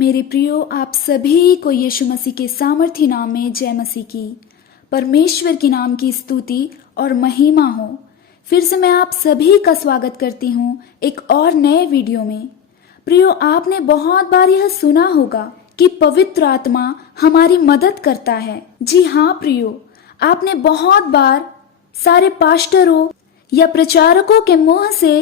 मेरे प्रियो, आप सभी को यीशु मसीह के सामर्थी नाम में जय मसीह की। परमेश्वर के नाम की स्तुति और महिमा हो। फिर से मैं आप सभी का स्वागत करती हूँ एक और नए वीडियो में। प्रियो, आपने बहुत बार यह सुना होगा कि पवित्र आत्मा हमारी मदद करता है। जी हाँ प्रियो, आपने बहुत बार सारे पास्टरों या प्रचारकों के मुंह से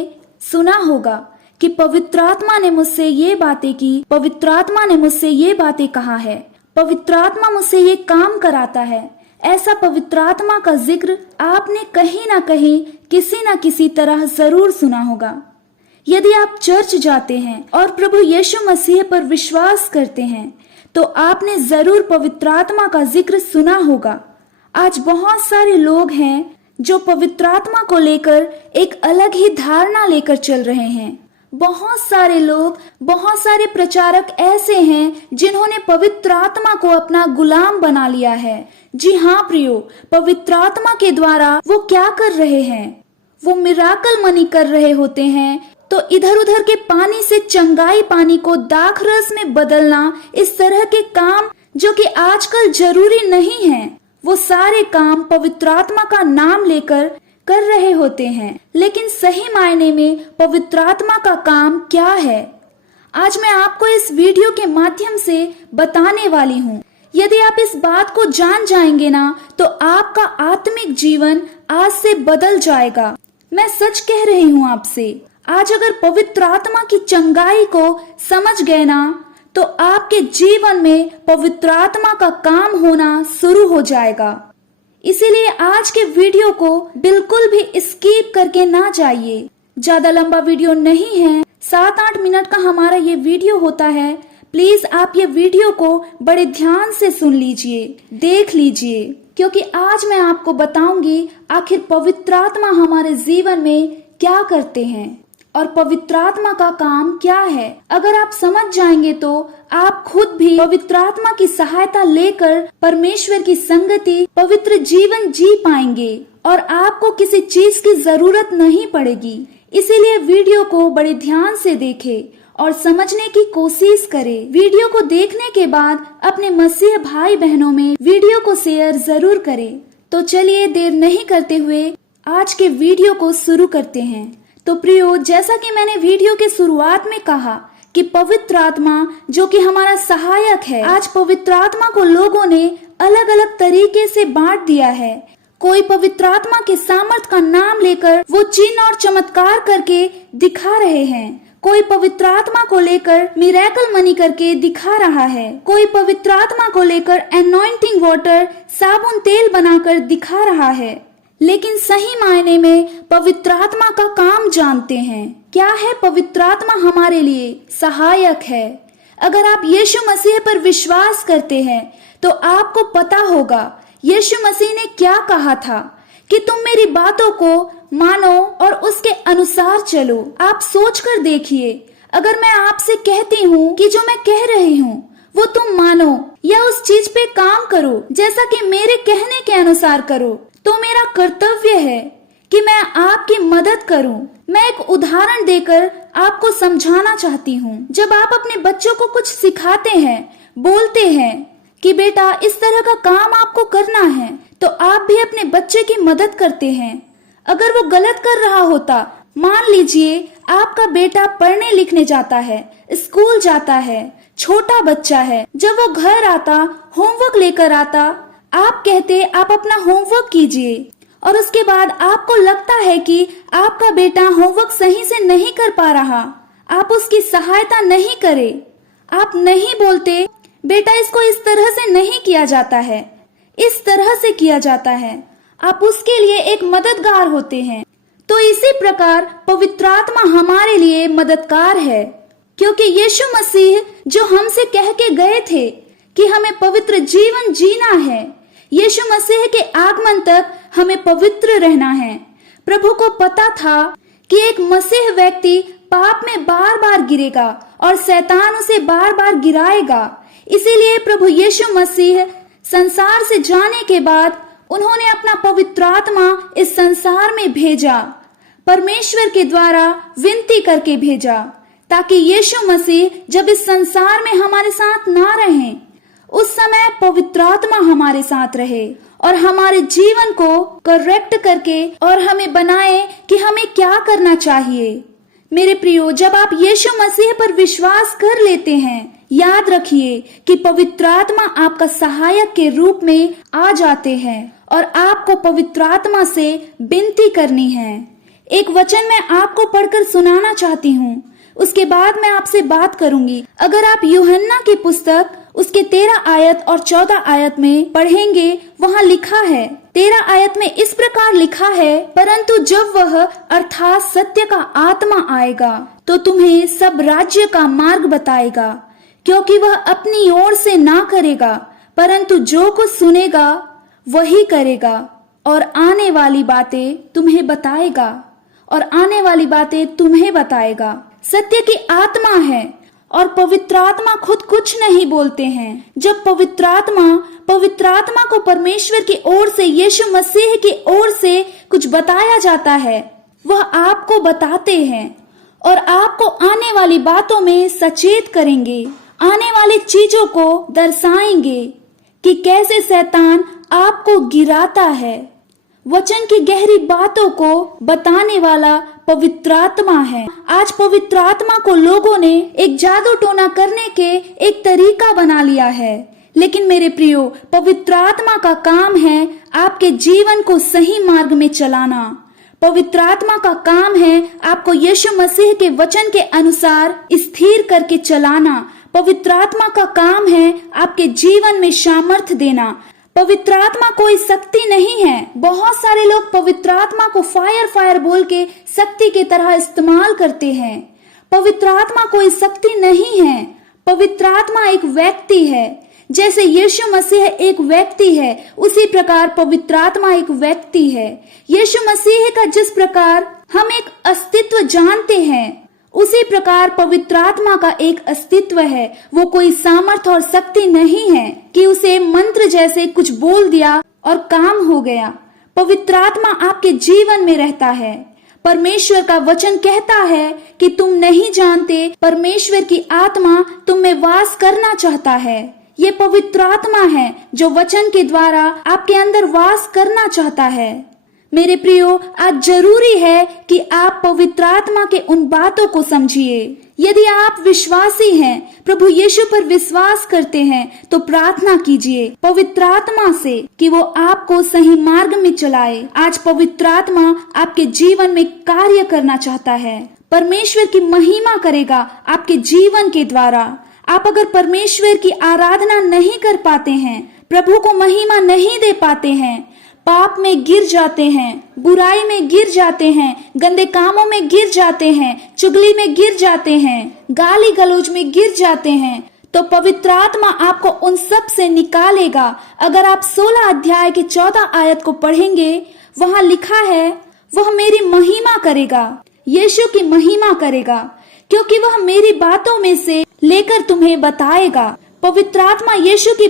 सुना होगा कि पवित्र आत्मा ने मुझसे ये बातें की, पवित्र आत्मा ने मुझसे ये बातें कहा है, पवित्र आत्मा मुझसे ये काम कराता है। ऐसा पवित्र आत्मा का जिक्र आपने कहीं ना कहीं किसी ना किसी तरह जरूर सुना होगा। यदि आप चर्च जाते हैं और प्रभु यीशु मसीह पर विश्वास करते हैं तो आपने जरूर पवित्र आत्मा का जिक्र सुना होगा। आज बहुत सारे लोग हैं जो पवित्र आत्मा को लेकर एक अलग ही धारणा लेकर चल रहे हैं। बहुत सारे लोग, बहुत सारे प्रचारक ऐसे हैं जिन्होंने पवित्र आत्मा को अपना गुलाम बना लिया है। जी हाँ प्रियो, पवित्र आत्मा के द्वारा वो क्या कर रहे हैं? वो मिराकल मनी कर रहे होते हैं। तो इधर उधर के पानी से चंगाई पानी को दाख रस में बदलना, इस तरह के काम जो कि आजकल जरूरी नहीं है, वो सारे काम पवित्र आत्मा का नाम लेकर कर रहे होते हैं। लेकिन सही मायने में पवित्र आत्मा का काम क्या है, आज मैं आपको इस वीडियो के माध्यम से बताने वाली हूँ। यदि आप इस बात को जान जाएंगे ना, तो आपका आत्मिक जीवन आज से बदल जाएगा। मैं सच कह रही हूँ आपसे। आज अगर पवित्र आत्मा की चंगाई को समझ गए ना, तो आपके जीवन में पवित्र आत्मा का काम होना शुरू हो जाएगा। इसीलिए आज के वीडियो को बिल्कुल भी स्किप करके ना जाइए। ज्यादा लंबा वीडियो नहीं है, 7-8 मिनट का हमारा ये वीडियो होता है। प्लीज आप ये वीडियो को बड़े ध्यान से सुन लीजिए, देख लीजिए, क्योंकि आज मैं आपको बताऊंगी आखिर पवित्र आत्मा हमारे जीवन में क्या करते हैं और पवित्र आत्मा का काम क्या है। अगर आप समझ जाएंगे तो आप खुद भी पवित्र आत्मा की सहायता लेकर परमेश्वर की संगति, पवित्र जीवन जी पाएंगे और आपको किसी चीज की जरूरत नहीं पड़ेगी। इसीलिए वीडियो को बड़े ध्यान से देखें और समझने की कोशिश करें। वीडियो को देखने के बाद अपने मसीह भाई बहनों में वीडियो को शेयर जरूर करें। तो चलिए देर नहीं करते हुए आज के वीडियो को शुरू करते हैं। तो प्रियो, जैसा कि मैंने वीडियो के शुरुआत में कहा कि पवित्र आत्मा जो कि हमारा सहायक है, आज पवित्र आत्मा को लोगों ने अलग अलग तरीके से बांट दिया है। कोई पवित्र आत्मा के सामर्थ का नाम लेकर वो चिन्ह और चमत्कार करके दिखा रहे हैं। कोई पवित्र आत्मा को लेकर मिरेकल मनी करके दिखा रहा है। कोई पवित्र आत्मा को लेकर एनॉइंटिंग वाटर, साबुन तेल बनाकर दिखा रहा है। लेकिन सही मायने में पवित्र आत्मा का काम जानते हैं। क्या है? पवित्र आत्मा हमारे लिए सहायक है। अगर आप यीशु मसीह पर विश्वास करते हैं तो आपको पता होगा यीशु मसीह ने क्या कहा था कि तुम मेरी बातों को मानो और उसके अनुसार चलो। आप सोच कर देखिए, अगर मैं आपसे कहती हूँ कि जो मैं कह रही हूँ वो तुम मानो या उस चीज पे काम करो जैसा कि मेरे कहने के अनुसार करो, तो मेरा कर्तव्य है कि मैं आपकी मदद करूं। मैं एक उदाहरण देकर आपको समझाना चाहती हूं। जब आप अपने बच्चों को कुछ सिखाते हैं, बोलते हैं कि बेटा इस तरह का काम आपको करना है, तो आप भी अपने बच्चे की मदद करते हैं। अगर वो गलत कर रहा होता, मान लीजिए आपका बेटा पढ़ने लिखने जाता है, स्कूल जाता है, छोटा बच्चा है, जब वो घर आता, होमवर्क लेकर आता, आप कहते आप अपना होमवर्क कीजिए, और उसके बाद आपको लगता है कि आपका बेटा होमवर्क सही से नहीं कर पा रहा, आप उसकी सहायता नहीं करें। आप नहीं बोलते बेटा इसको इस तरह से नहीं किया जाता है, इस तरह से किया जाता है। आप उसके लिए एक मददगार होते हैं। तो इसी प्रकार पवित्र आत्मा हमारे लिए मददगार है, क्योंकि यीशु मसीह जो हमसे कह के गए थे कि हमें पवित्र जीवन जीना है, यीशु मसीह के आगमन तक हमें पवित्र रहना है। प्रभु को पता था कि एक मसीह व्यक्ति पाप में बार बार गिरेगा और शैतान उसे बार बार गिराएगा। इसीलिए प्रभु यीशु मसीह संसार से जाने के बाद उन्होंने अपना पवित्र आत्मा इस संसार में भेजा, परमेश्वर के द्वारा विनती करके भेजा ताकि यीशु मसीह जब इस संसार में हमारे साथ ना रहें, उस समय पवित्र आत्मा हमारे साथ रहे और हमारे जीवन को करेक्ट करके और हमें बनाए कि हमें क्या करना चाहिए। मेरे प्रियो, जब आप यीशु मसीह पर विश्वास कर लेते हैं, याद रखिए कि पवित्र आत्मा आपका सहायक के रूप में आ जाते हैं और आपको पवित्र आत्मा से विनती करनी है। एक वचन मैं आपको पढ़कर सुनाना चाहती हूँ, उसके बाद मैं आपसे बात करूंगी। अगर आप यूहन्ना की पुस्तक उसके 13 आयत और 14 आयत में पढ़ेंगे, वहाँ लिखा है, 13 आयत में इस प्रकार लिखा है, परंतु जब वह अर्थात सत्य का आत्मा आएगा तो तुम्हें सब राज्य का मार्ग बताएगा, क्योंकि वह अपनी ओर से ना करेगा, परंतु जो कुछ सुनेगा वही करेगा और आने वाली बातें तुम्हें बताएगा। सत्य की आत्मा है और पवित्र आत्मा खुद कुछ नहीं बोलते हैं। जब पवित्र आत्मा को परमेश्वर की ओर से, यीशु मसीह की ओर से कुछ बताया जाता है, वह आपको बताते हैं और आपको आने वाली बातों में सचेत करेंगे, आने वाली चीजों को दर्शाएंगे कि कैसे शैतान आपको गिराता है। वचन की गहरी बातों को बताने वाला पवित्र आत्मा है। आज पवित्र आत्मा को लोगों ने एक जादू टोना करने के एक तरीका बना लिया है, लेकिन मेरे प्रियो, पवित्र आत्मा का काम है आपके जीवन को सही मार्ग में चलाना। पवित्र आत्मा का काम है आपको यीशु मसीह के वचन के अनुसार स्थिर करके चलाना। पवित्र आत्मा का काम है आपके जीवन में सामर्थ्य देना। पवित्र आत्मा कोई शक्ति नहीं है। बहुत सारे लोग पवित्र आत्मा को फायर बोल के शक्ति की तरह इस्तेमाल करते हैं। पवित्र आत्मा कोई शक्ति नहीं है। पवित्र आत्मा एक व्यक्ति है। जैसे यीशु मसीह एक व्यक्ति है, उसी प्रकार पवित्र आत्मा एक व्यक्ति है। यीशु मसीह का जिस प्रकार हम एक अस्तित्व जानते हैं, उसी प्रकार पवित्र आत्मा का एक अस्तित्व है। वो कोई सामर्थ्य और शक्ति नहीं है कि उसे मंत्र जैसे कुछ बोल दिया और काम हो गया। पवित्र आत्मा आपके जीवन में रहता है। परमेश्वर का वचन कहता है कि तुम नहीं जानते, परमेश्वर की आत्मा तुम में वास करना चाहता है। ये पवित्र आत्मा है जो वचन के द्वारा आपके अंदर वास करना चाहता है। मेरे प्रियो, आज जरूरी है कि आप पवित्र आत्मा के उन बातों को समझिए। यदि आप विश्वासी हैं, प्रभु यीशु पर विश्वास करते हैं, तो प्रार्थना कीजिए पवित्र आत्मा से कि वो आपको सही मार्ग में चलाए। आज पवित्र आत्मा आपके जीवन में कार्य करना चाहता है। परमेश्वर की महिमा करेगा आपके जीवन के द्वारा। आप अगर परमेश्वर की आराधना नहीं कर पाते हैं, प्रभु को महिमा नहीं दे पाते हैं, पाप में गिर जाते हैं, बुराई में गिर जाते हैं, गंदे कामों में गिर जाते हैं, चुगली में गिर जाते हैं, गाली गलौज में गिर जाते हैं, तो पवित्र आत्मा आपको उन सब से निकालेगा। अगर आप 16 अध्याय के 14 आयत को पढ़ेंगे, वहाँ लिखा है, वह मेरी महिमा करेगा, यीशु की महिमा करेगा, क्योंकि वह मेरी बातों में से लेकर तुम्हें बताएगा। पवित्र आत्मा यीशु की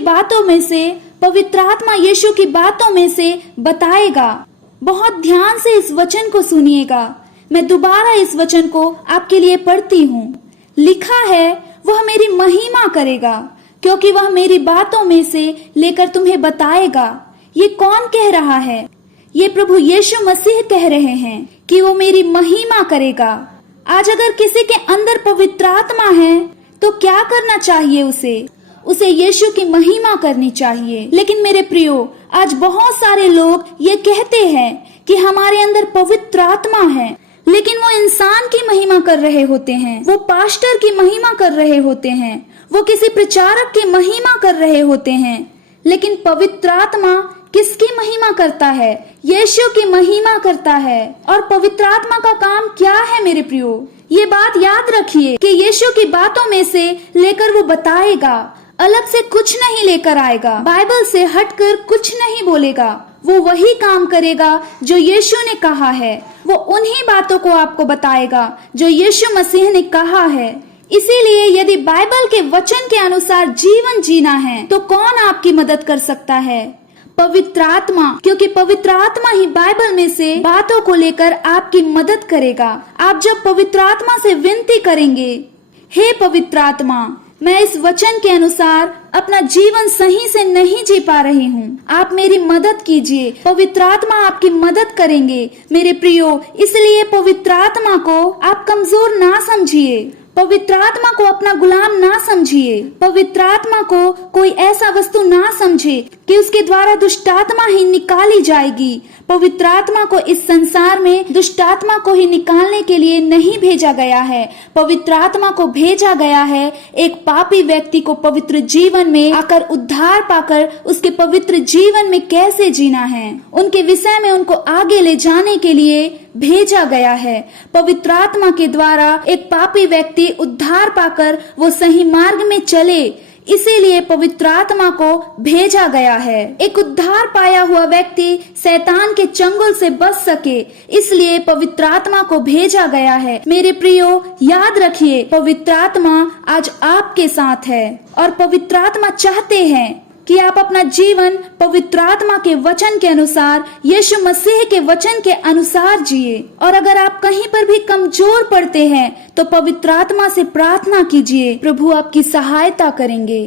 बातों में से बताएगा। बहुत ध्यान से इस वचन को सुनिएगा। मैं दोबारा इस वचन को आपके लिए पढ़ती हूँ। लिखा है, वह मेरी महिमा करेगा, क्योंकि वह मेरी बातों में से लेकर तुम्हें बताएगा। ये कौन कह रहा है? ये प्रभु यीशु मसीह कह रहे हैं कि वो मेरी महिमा करेगा। आज अगर किसी के अंदर पवित्र आत्मा है, तो क्या करना चाहिए? उसे यीशु की महिमा करनी चाहिए। लेकिन मेरे प्रियो, आज बहुत सारे लोग ये कहते हैं कि हमारे अंदर पवित्र आत्मा है, लेकिन वो इंसान की महिमा कर रहे होते हैं, वो पास्टर की महिमा कर रहे होते हैं, वो किसी प्रचारक की महिमा कर रहे होते हैं। लेकिन पवित्र आत्मा किसकी महिमा करता है? यीशु की महिमा करता है। और पवित्र आत्मा का काम क्या है मेरे प्रियो? ये बात याद रखिए कि यीशु की बातों में से लेकर वो बताएगा, अलग से कुछ नहीं लेकर आएगा, बाइबल से हटकर कुछ नहीं बोलेगा। वो वही काम करेगा जो यीशु ने कहा है। वो उन्हीं बातों को आपको बताएगा जो यीशु मसीह ने कहा है। इसीलिए यदि बाइबल के वचन के अनुसार जीवन जीना है, तो कौन आपकी मदद कर सकता है? पवित्र आत्मा, क्योंकि पवित्र आत्मा ही बाइबल में से बातों को लेकर आपकी मदद करेगा। आप जब पवित्र आत्मा से विनती करेंगे, हे पवित्र आत्मा, मैं इस वचन के अनुसार अपना जीवन सही से नहीं जी पा रही हूँ। आप मेरी मदद कीजिए। पवित्र आत्मा आपकी मदद करेंगे मेरे प्रियो। इसलिए पवित्र आत्मा को आप कमजोर ना समझिए। पवित्र आत्मा को अपना गुलाम ना समझिए। पवित्र आत्मा को कोई ऐसा वस्तु ना समझे कि उसके द्वारा दुष्ट आत्मा ही निकाली जाएगी। पवित्र आत्मा को इस संसार में दुष्ट आत्मा को ही निकालने के लिए नहीं भेजा गया है। पवित्र आत्मा को भेजा गया है एक पापी व्यक्ति को पवित्र जीवन में आकर उद्धार पाकर उसके पवित्र जीवन में कैसे जीना है, उनके विषय में उनको आगे ले जाने के लिए भेजा गया है। पवित्र आत्मा के द्वारा एक पापी व्यक्ति उद्धार पाकर वो सही मार्ग में चले, इसीलिए पवित्र आत्मा को भेजा गया है। एक उद्धार पाया हुआ व्यक्ति शैतान के चंगुल से बच सके, इसलिए पवित्र आत्मा को भेजा गया है। मेरे प्रियो, याद रखिए, पवित्र आत्मा आज आपके साथ है और पवित्र आत्मा चाहते हैं कि आप अपना जीवन पवित्र आत्मा के वचन के अनुसार, यीशु मसीह के वचन के अनुसार जिए। और अगर आप कहीं पर भी कमजोर पड़ते हैं तो पवित्र आत्मा से प्रार्थना कीजिए, प्रभु आपकी सहायता करेंगे।